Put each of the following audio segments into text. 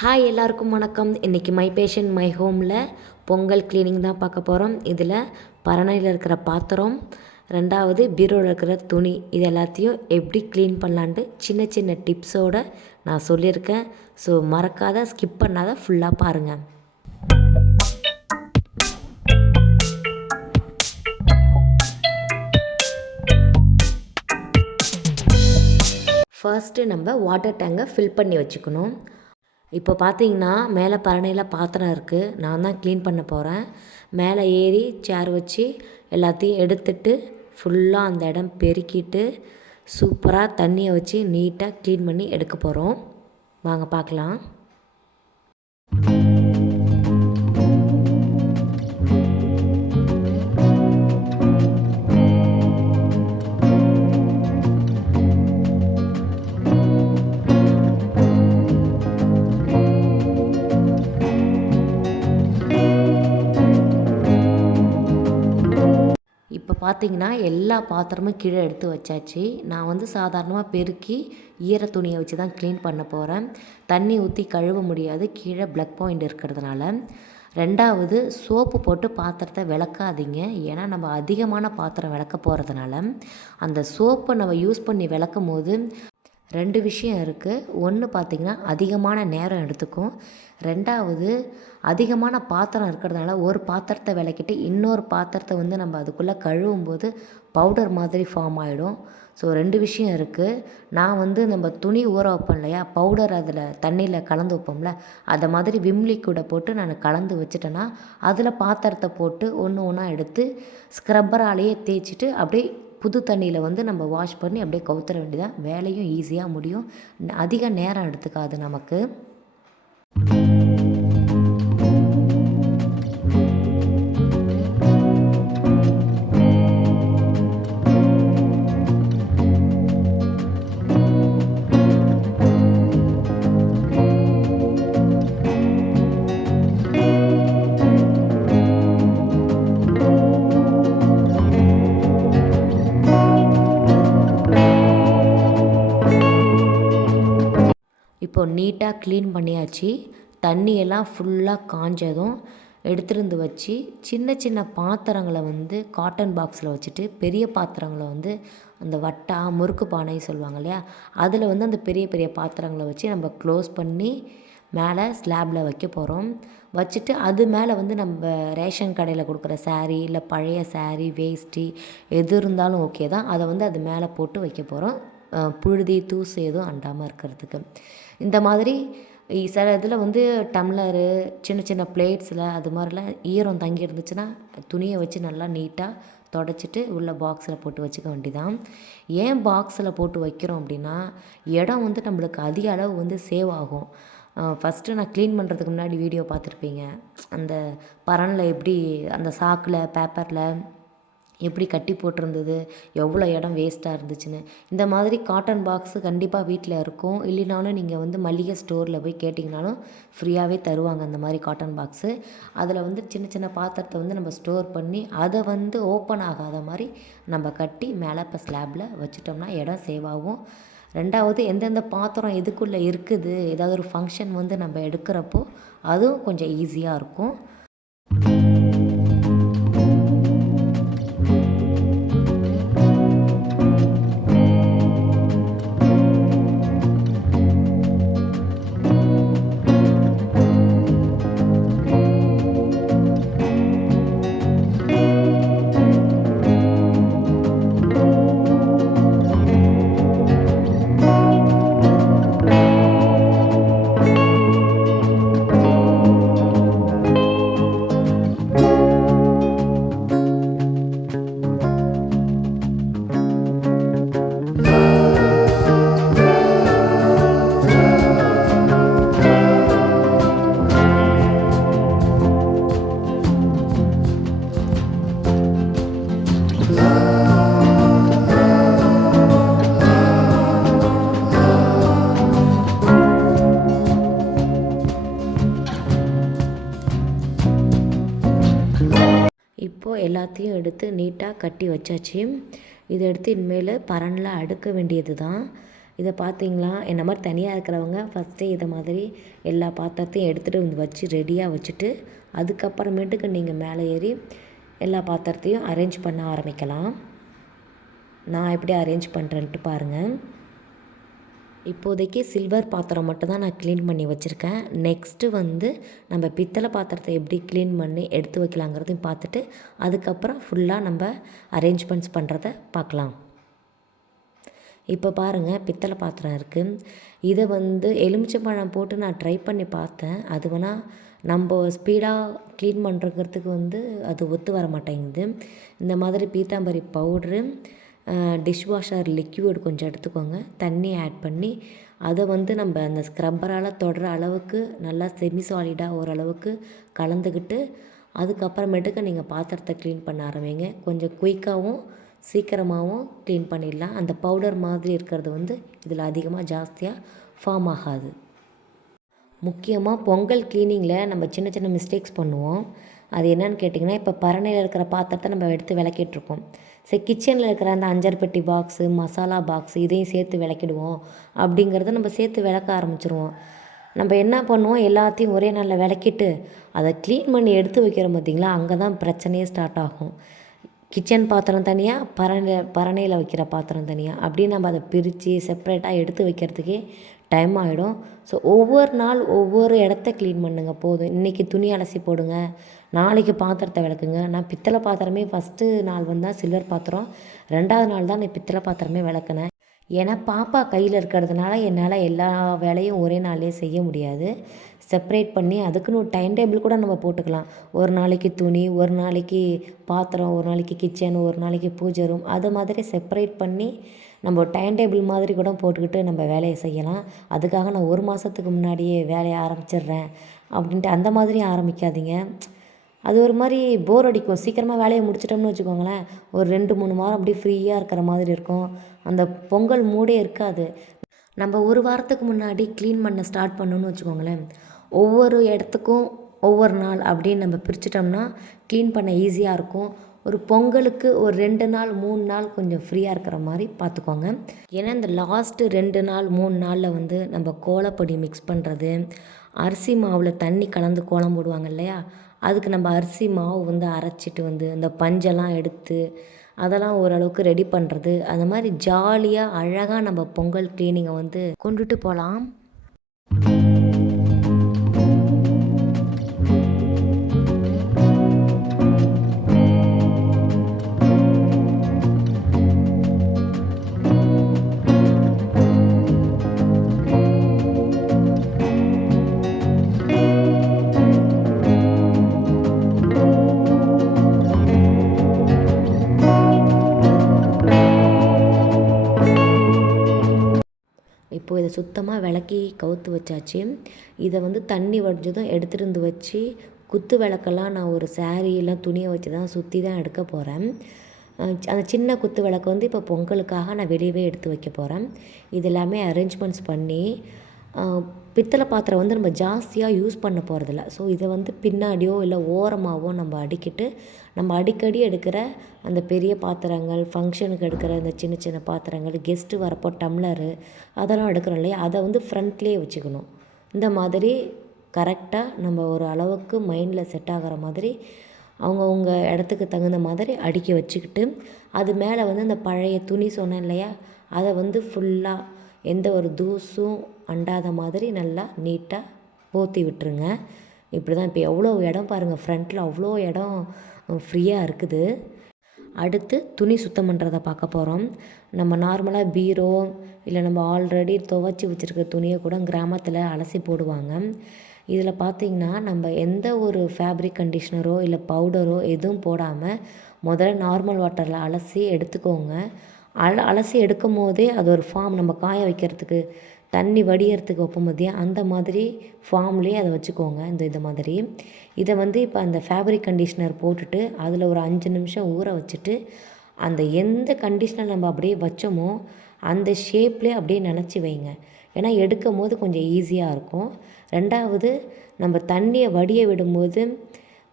Hi எல்லாருக்கும் வணக்கம். இன்றைக்கி மை பேஷன் மை ஹோமில் பொங்கல் க்ளீனிங் தான் பார்க்க போகிறோம். இதில் பரணையில் இருக்கிற பாத்திரம், ரெண்டாவது பீரோவில் இருக்கிற துணி, இது எல்லாத்தையும் எப்படி க்ளீன் பண்ணலான்ட்டு சின்ன சின்ன டிப்ஸோடு நான் சொல்லியிருக்கேன். ஸோ மறக்காத, ஸ்கிப் பண்ணாத, ஃபுல்லாக பாருங்கள். ஃபர்ஸ்ட்டு நம்ம வாட்டர் டேங்கை ஃபில் பண்ணி வச்சுக்கணும். இப்போ பார்த்தீங்கன்னா மேலே பரணையில் பாத்திரம் இருக்குது. நான் தான் க்ளீன் பண்ண போகிறேன். மேலே ஏறி சேர் வச்சு எல்லாத்தையும் எடுத்துட்டு ஃபுல்லாக அந்த இடம் பெருக்கிட்டு சூப்பராக தண்ணியை வச்சு நீட்டாக க்ளீன் பண்ணி எடுக்க போகிறோம். வாங்க பார்க்கலாம். இப்போ பார்த்தீங்கன்னா எல்லா பாத்திரமும் கீழே எடுத்து வச்சாச்சு. நான் வந்து சாதாரணமாக பெருக்கி ஈர துணியை வச்சு தான் க்ளீன் பண்ண போகிறேன். தண்ணி ஊற்றி கழுவ முடியாது, கீழே ப்ளக் பாயிண்ட் இருக்கிறதுனால. ரெண்டாவது, சோப்பு போட்டு பாத்திரத்தை விளக்காதீங்க. ஏன்னா நம்ம அதிகமான பாத்திரம் விளக்க போகிறதுனால அந்த சோப்பை நம்ம யூஸ் பண்ணி விளக்கும் போது ரெண்டு விஷயம் இருக்குது. ஒன்று பார்த்திங்கன்னா அதிகமான நேரம் எடுத்துக்கும். ரெண்டாவது, அதிகமான பாத்திரம் இருக்கிறதுனால ஒரு பாத்திரத்தை விளக்கிட்டு இன்னொரு பாத்திரத்தை வந்து நம்ம அதுக்குள்ளே கழுவும் போது பவுடர் மாதிரி ஃபார்ம் ஆகிடும். ஸோ ரெண்டு விஷயம் இருக்குது. நான் வந்து நம்ம துணி ஊற வைப்போம் இல்லையா, பவுடர் அதில் தண்ணியில் கலந்து வைப்போம்ல, அதை மாதிரி விம் லிக்விடை போட்டு நான் கலந்து வச்சுட்டேன்னா அதில் பாத்திரத்தை போட்டு ஒன்று ஒன்றா எடுத்து ஸ்க்ரப்பராலேயே தேய்ச்சிட்டு அப்படியே புது தண்ணியில் வந்து நம்ம வாஷ் பண்ணி அப்படியே கவுத்துற வேண்டியதான். வேலையும் ஈஸியாக முடியும், அதிக நேரம் எடுத்துக்காது நமக்கு. இப்போ நீட்டாக க்ளீன் பண்ணியாச்சு. தண்ணியெல்லாம் ஃபுல்லாக காஞ்சதும் எடுத்துருந்து வச்சு சின்ன சின்ன பாத்திரங்களை வந்து காட்டன் பாக்ஸில் வச்சுட்டு பெரிய பாத்திரங்களை வந்து அந்த வட்டா முறுக்கு பானை சொல்லுவாங்க இல்லையா, அதில் வந்து அந்த பெரிய பெரிய பாத்திரங்களை வச்சு நம்ம க்ளோஸ் பண்ணி மேலே ஸ்லாப்பில் வைக்க போகிறோம். வச்சுட்டு அது மேலே வந்து நம்ம ரேஷன் கடையில் கொடுக்குற சாரீ இல்லை பழைய சாரீ வேஷ்டி எது இருந்தாலும் ஓகே தான், அதை வந்து அது மேலே போட்டு வைக்க போகிறோம். புழுதி தூசு எதுவும் அண்டாமல் இருக்கிறதுக்கு. இந்த மாதிரி சில இதில் வந்து டம்ளரு சின்ன சின்ன பிளேட்ஸில் அது மாதிரிலாம் ஈரம் தங்கி இருந்துச்சுன்னா துணியை வச்சு நல்லா நீட்டாக தொடச்சிட்டு உள்ள பாக்ஸில் போட்டு வச்சுக்க வேண்டியதான். ஏன் பாக்ஸில் போட்டு வைக்கிறோம் அப்படின்னா, இடம் வந்து நம்மளுக்கு அதிக அளவு வந்து சேவ் ஆகும். ஃபஸ்ட்டு நான் க்ளீன் பண்ணுறதுக்கு முன்னாடி வீடியோ பார்த்துருப்பீங்க. அந்த பரனில் எப்படி அந்த சாக்கில் பேப்பரில் எப்படி கட்டி போட்டிருந்தது, எவ்வளோ இடம் வேஸ்ட்டாக இருந்துச்சுன்னு. இந்த மாதிரி காட்டன் பாக்ஸு கண்டிப்பாக வீட்டில் இருக்கும். இல்லைனாலும் நீங்கள் வந்து மளிகை ஸ்டோரில் போய் கேட்டிங்கனாலும் ஃப்ரீயாகவே தருவாங்க அந்த மாதிரி காட்டன் பாக்ஸு. அதில் வந்து சின்ன சின்ன பாத்திரத்தை வந்து நம்ம ஸ்டோர் பண்ணி அதை வந்து ஓப்பன் ஆகாத மாதிரி நம்ம கட்டி மேலே இப்போ ஸ்லாப்பில் வச்சுட்டோம்னா இடம் சேவ் ஆகும். ரெண்டாவது, எந்தெந்த பாத்திரம் எதுக்குள்ளே இருக்குது, ஏதாவது ஒரு ஃபங்க்ஷன் வந்து நம்ம எடுக்கிறப்போ அதுவும் கொஞ்சம் ஈஸியாக இருக்கும். இப்போது எல்லாத்தையும் எடுத்து நீட்டாக கட்டி வச்சாச்சு. இதை எடுத்து இனிமேல் பரனில் அடுக்க வேண்டியது தான். இதை பார்த்தீங்களா, என்ன மாதிரி தனியாக இருக்கிறவங்க ஃபஸ்ட்டே இதை மாதிரி எல்லா பாத்திரத்தையும் எடுத்துகிட்டு வந்து வச்சு ரெடியாக வச்சுட்டு அதுக்கப்புறமேட்டுக்கு நீங்கள் மேலே ஏறி எல்லா பாத்திரத்தையும் அரேஞ்ச் பண்ண ஆரம்பிக்கலாம். நான் எப்படி அரேஞ்ச் பண்ணுறேன்ட்டு பாருங்கள். இப்போதைக்கு சில்வர் பாத்திரம் மட்டும்தான் நான் க்ளீன் பண்ணி வச்சுருக்கேன். நெக்ஸ்ட்டு வந்து நம்ம பித்தளை பாத்திரத்தை எப்படி க்ளீன் பண்ணி எடுத்து வைக்கலாங்கிறதையும் பார்த்துட்டு அதுக்கப்புறம் ஃபுல்லாக நம்ம அரேஞ்ச்மெண்ட்ஸ் பண்ணுறத பார்க்கலாம். இப்போ பாருங்கள், பித்தளை பாத்திரம் இருக்குது. இதை வந்து எலுமிச்சம்பழம் போட்டு நான் ட்ரை பண்ணி பார்த்தேன். அது வேணால் நம்ம ஸ்பீடாக க்ளீன் பண்ணுறதுக்கு வந்து அது ஒத்து வர மாட்டேங்குது. இந்த மாதிரி பீத்தாம்பரி பவுட்ரு, டிஷ்வாஷர் லிக்யூட் கொஞ்சம் எடுத்துக்கோங்க. தண்ணி ஆட் பண்ணி அதை வந்து நம்ம அந்த ஸ்க்ரப்பரால் தொடுற அளவுக்கு நல்லா செமி சாலிடாக ஓரளவுக்கு கலந்துக்கிட்டு அதுக்கப்புறமேட்டுக்கு நீங்கள் பாத்திரத்தை க்ளீன் பண்ண ஆரம்பிங்க. கொஞ்சம் குயிக்காகவும் சீக்கிரமாகவும் க்ளீன் பண்ணிடலாம். அந்த பவுடர் மாதிரி இருக்கிறது வந்து இதில் அதிகமாக ஜாஸ்தியாக ஃபார்ம் ஆகாது. முக்கியமாக பொங்கல் க்ளீனிங்கில் நம்ம சின்ன சின்ன மிஸ்டேக்ஸ் பண்ணுவோம். அது என்னென்னு கேட்டிங்கன்னா, இப்போ பரணையில் இருக்கிற பாத்திரத்தை நம்ம எடுத்து விளக்கிட்டுருக்கோம். சரி, கிச்சனில் இருக்கிற அந்த அஞ்சரை பெட்டி பாக்ஸு, மசாலா பாக்ஸு இதையும் சேர்த்து விளக்கிடுவோம் அப்படிங்கிறத நம்ம சேர்த்து விளக்க ஆரம்பிச்சிருவோம். நம்ம என்ன பண்ணுவோம், எல்லாத்தையும் ஒரே நாளில் விளக்கிட்டு அதை க்ளீன் பண்ணி எடுத்து வைக்கிறோம் பார்த்திங்களா, அங்கே தான் பிரச்சனையே ஸ்டார்ட் ஆகும். கிச்சன் பாத்திரம் தனியாக, பரணையில் வைக்கிற பாத்திரம் தனியாக, அப்படின்னு நம்ம அதை பிரித்து செப்ரேட்டாக எடுத்து வைக்கிறதுக்கே டைம் ஆகிடும். ஸோ ஒவ்வொரு நாள் ஒவ்வொரு இடத்த க்ளீன் பண்ணுங்கள் போதும். இன்றைக்கி துணி அலசி போடுங்க, நாளைக்கு பாத்திரத்தை விளக்குங்க. நான் பித்தளை பாத்திரமே ஃபஸ்ட்டு நாள் வந்தால் சில்வர் பாத்திரம், 2வது நாள் தான் நான் பித்தளை பாத்திரமே விளக்குனேன். ஏன்னா பாப்பா கையில் இருக்கிறதுனால என்னால் எல்லா வேலையும் ஒரே நாள்லேயே செய்ய முடியாது. செப்ரேட் பண்ணி அதுக்குன்னு ஒரு டைம் டேபிள் கூட நம்ம போட்டுக்கலாம். ஒரு நாளைக்கு துணி, ஒரு நாளைக்கு பாத்திரம், ஒரு நாளைக்கு கிச்சன், ஒரு நாளைக்கு பூஜை ரூம், அது மாதிரி செப்ரேட் பண்ணி நம்ம டைம் டேபிள் மாதிரி கூட போட்டுக்கிட்டு நம்ம வேலையை செய்யலாம். அதுக்காக நான் 1 மாதத்துக்கு முன்னாடியே வேலையை ஆரம்பிச்சிடுறேன் அப்படின்ட்டு அந்த மாதிரி ஆரம்பிக்காதீங்க. அது ஒரு மாதிரி போர் அடிக்கும். சீக்கிரமாக வேலையை முடிச்சிட்டோம்னு வச்சுக்கோங்களேன், ஒரு 2-3 வாரம் அப்படியே ஃப்ரீயாக இருக்கிற மாதிரி இருக்கும். அந்த பொங்கல் மூடே இருக்காது. நம்ம 1 வாரத்துக்கு முன்னாடி க்ளீன் பண்ண ஸ்டார்ட் பண்ணோன்னு வச்சுக்கோங்களேன், ஒவ்வொரு இடத்துக்கும் ஒவ்வொரு நாள் அப்படின்னு நம்ம பிரிச்சுட்டோம்னா க்ளீன் பண்ண ஈஸியாக இருக்கும். ஒரு பொங்கலுக்கு ஒரு 2 நாள் 3 நாள் கொஞ்சம் ஃப்ரீயாக இருக்கிற மாதிரி பார்த்துக்கோங்க. ஏன்னா இந்த லாஸ்ட்டு 2 நாள் 3 நாளில் வந்து நம்ம கோலப்பொடி மிக்ஸ் பண்ணுறது, அரிசி மாவில் தண்ணி கலந்து கோலம் போடுவாங்க இல்லையா, அதுக்கு நம்ம அரிசி மாவு வந்து அரைச்சிட்டு வந்து அந்த பஞ்செல்லாம் எடுத்து அதெல்லாம் ஓரளவுக்கு ரெடி பண்ணுறது, அந்த மாதிரி ஜாலியாக அழகாக நம்ம பொங்கல் க்ளீனிங்கை வந்து கொண்டுட்டு போகலாம். இப்போது இதை சுத்தமாக விளக்கி கவுத்து வச்சாச்சு. இதை வந்து தண்ணி வடிஞ்சதும் எடுத்துகிட்டு வந்து வச்சு குத்து விளக்கெல்லாம் நான் ஒரு சாரீலாம் துணியை வச்சு தான் சுற்றி தான் எடுக்க போகிறேன். அந்த சின்ன குத்து விளக்கு வந்து இப்போ பொங்கலுக்காக நான் வெளியவே எடுத்து வைக்க போகிறேன். இது எல்லாமே அரேஞ்ச்மெண்ட்ஸ் பண்ணி பித்தளை பாத்திரம் வந்து நம்ம ஜாஸ்தியாக யூஸ் பண்ண போகிறதில்ல. ஸோ இதை வந்து பின்னாடியோ இல்லை ஓரமாகவோ நம்ம அடுக்கிட்டு நம்ம அடிக்கடி எடுக்கிற அந்த பெரிய பாத்திரங்கள், ஃபங்க்ஷனுக்கு எடுக்கிற அந்த சின்ன சின்ன பாத்திரங்கள், கெஸ்ட்டு வரப்போ டம்ளரு அதெல்லாம் எடுக்கிறோம் இல்லையா, அதை வந்து ஃப்ரண்ட்லேயே வச்சுக்கணும். இந்த மாதிரி கரெக்டாக நம்ம ஒரு அளவுக்கு மைண்டில் செட் ஆகிற மாதிரி அவங்கவுங்க இடத்துக்கு தகுந்த மாதிரி அடுக்கி வச்சுக்கிட்டு அது மேலே வந்து அந்த பழைய துணி சொன்னேன் இல்லையா, அதை வந்து ஃபுல்லாக எந்த ஒரு தூசும் அண்டாத மாதிரி நல்லா நீட்டாக போற்றி விட்டுருங்க. இப்படி தான். இப்போ எவ்வளோ இடம் பாருங்கள், ஃப்ரண்ட்டில் அவ்வளோ இடம் ஃப்ரீயாக இருக்குது. அடுத்து துணி சுத்தம் பண்ணுறதை பார்க்க போகிறோம். நம்ம நார்மலாக பீரோ இல்லை நம்ம ஆல்ரெடி துவைச்சி வச்சுருக்க துணியை கூட கிராமத்தில் அலசி போடுவாங்க. இதில் பார்த்திங்கன்னா நம்ம எந்த ஒரு ஃபேப்ரிக் கண்டிஷ்னரோ இல்லை பவுடரோ எதுவும் போடாமல் முதல்ல நார்மல் வாட்டரில் அலசி எடுத்துக்கோங்க. அலசி எடுக்கும் போதே அது ஒரு ஃபார்ம் நம்ம காய வைக்கிறதுக்கு தண்ணி வடிகிறதுக்கு வைப்போம் பார்த்தியா, அந்த மாதிரி ஃபார்ம்லேயே அதை வச்சுக்கோங்க. இது மாதிரி இதை வந்து இப்போ அந்த ஃபேப்ரிக் கண்டிஷ்னர் போட்டுட்டு அதில் ஒரு 5 நிமிஷம் ஊற வச்சுட்டு அந்த எந்த கண்டிஷ்னர் நம்ம அப்படியே வச்சோமோ அந்த ஷேப்லேயே அப்படியே நினச்சி வைங்க. ஏன்னா எடுக்கும் போது கொஞ்சம் ஈஸியாக இருக்கும். 2வது நம்ம தண்ணியை வடிய விடும்போது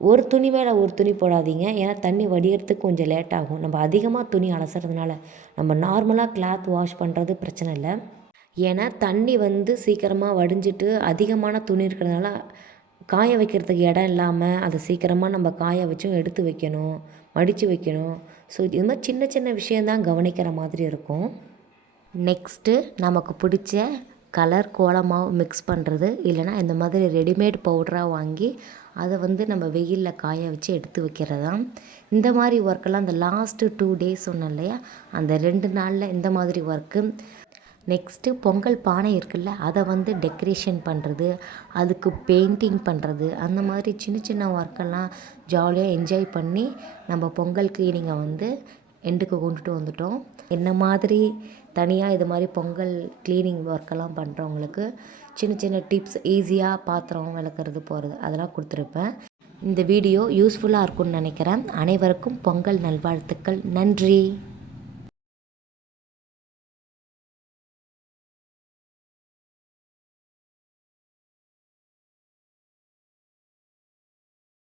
ஒரு துணி மேலே ஒரு துணி போடாதீங்க. ஏன்னா தண்ணி வடிகிறதுக்கு கொஞ்சம் லேட் ஆகும். நம்ம அதிகமாக துணி அலசுறதுனால நம்ம நார்மலாக கிளாத் வாஷ் பண்ணுறது பிரச்சனை இல்லை. ஏன்னா தண்ணி வந்து சீக்கிரமாக வடிஞ்சிட்டு அதிகமான துணி இருக்கிறதுனால காய வைக்கிறதுக்கு இடம் இல்லாமல் அதை சீக்கிரமாக நம்ம காய வச்சும் எடுத்து வைக்கணும், மடித்து வைக்கணும். ஸோ இது மாதிரி சின்ன சின்ன விஷயந்தான் கவனிக்கிற மாதிரி இருக்கும். நெக்ஸ்ட்டு நமக்கு பிடிச்ச கலர் கோலமாவு மிக்ஸ் பண்ணுறது, இல்லைனா இந்த மாதிரி ரெடிமேட் பவுடராக வாங்கி அதை வந்து நம்ம வெயிலில் காய வச்சு எடுத்து வைக்கிறது தான். இந்த மாதிரி ஒர்க்கெல்லாம் அந்த லாஸ்ட்டு 2 டேஸ் சொன்னேன் இல்லையா, அந்த 2 நாளில் இந்த மாதிரி ஒர்க்கு. நெக்ஸ்ட்டு பொங்கல் பானை இருக்குல்ல, அதை வந்து டெக்கரேஷன் பண்ணுறது, அதுக்கு பெயிண்டிங் பண்ணுறது, அந்த மாதிரி சின்ன சின்ன ஒர்க்கெல்லாம் ஜாலியாக என்ஜாய் பண்ணி நம்ம பொங்கல் க்ளீனிங்கை வந்து எண்டுக்கு கொண்டுட்டு வந்துட்டோம். என்ன மாதிரி தனியாக இது மாதிரி பொங்கல் க்ளீனிங் ஒர்க்கெல்லாம் பண்ணுறவங்களுக்கு சின்ன சின்ன டிப்ஸ், ஈஸியாக பாத்திரம் விளக்குறது போகிறது அதெல்லாம் கொடுத்துருப்பேன். இந்த வீடியோ யூஸ்ஃபுல்லாக இருக்கும்னு நினைக்கிறேன். அனைவருக்கும் பொங்கல் நல்வாழ்த்துக்கள். நன்றி.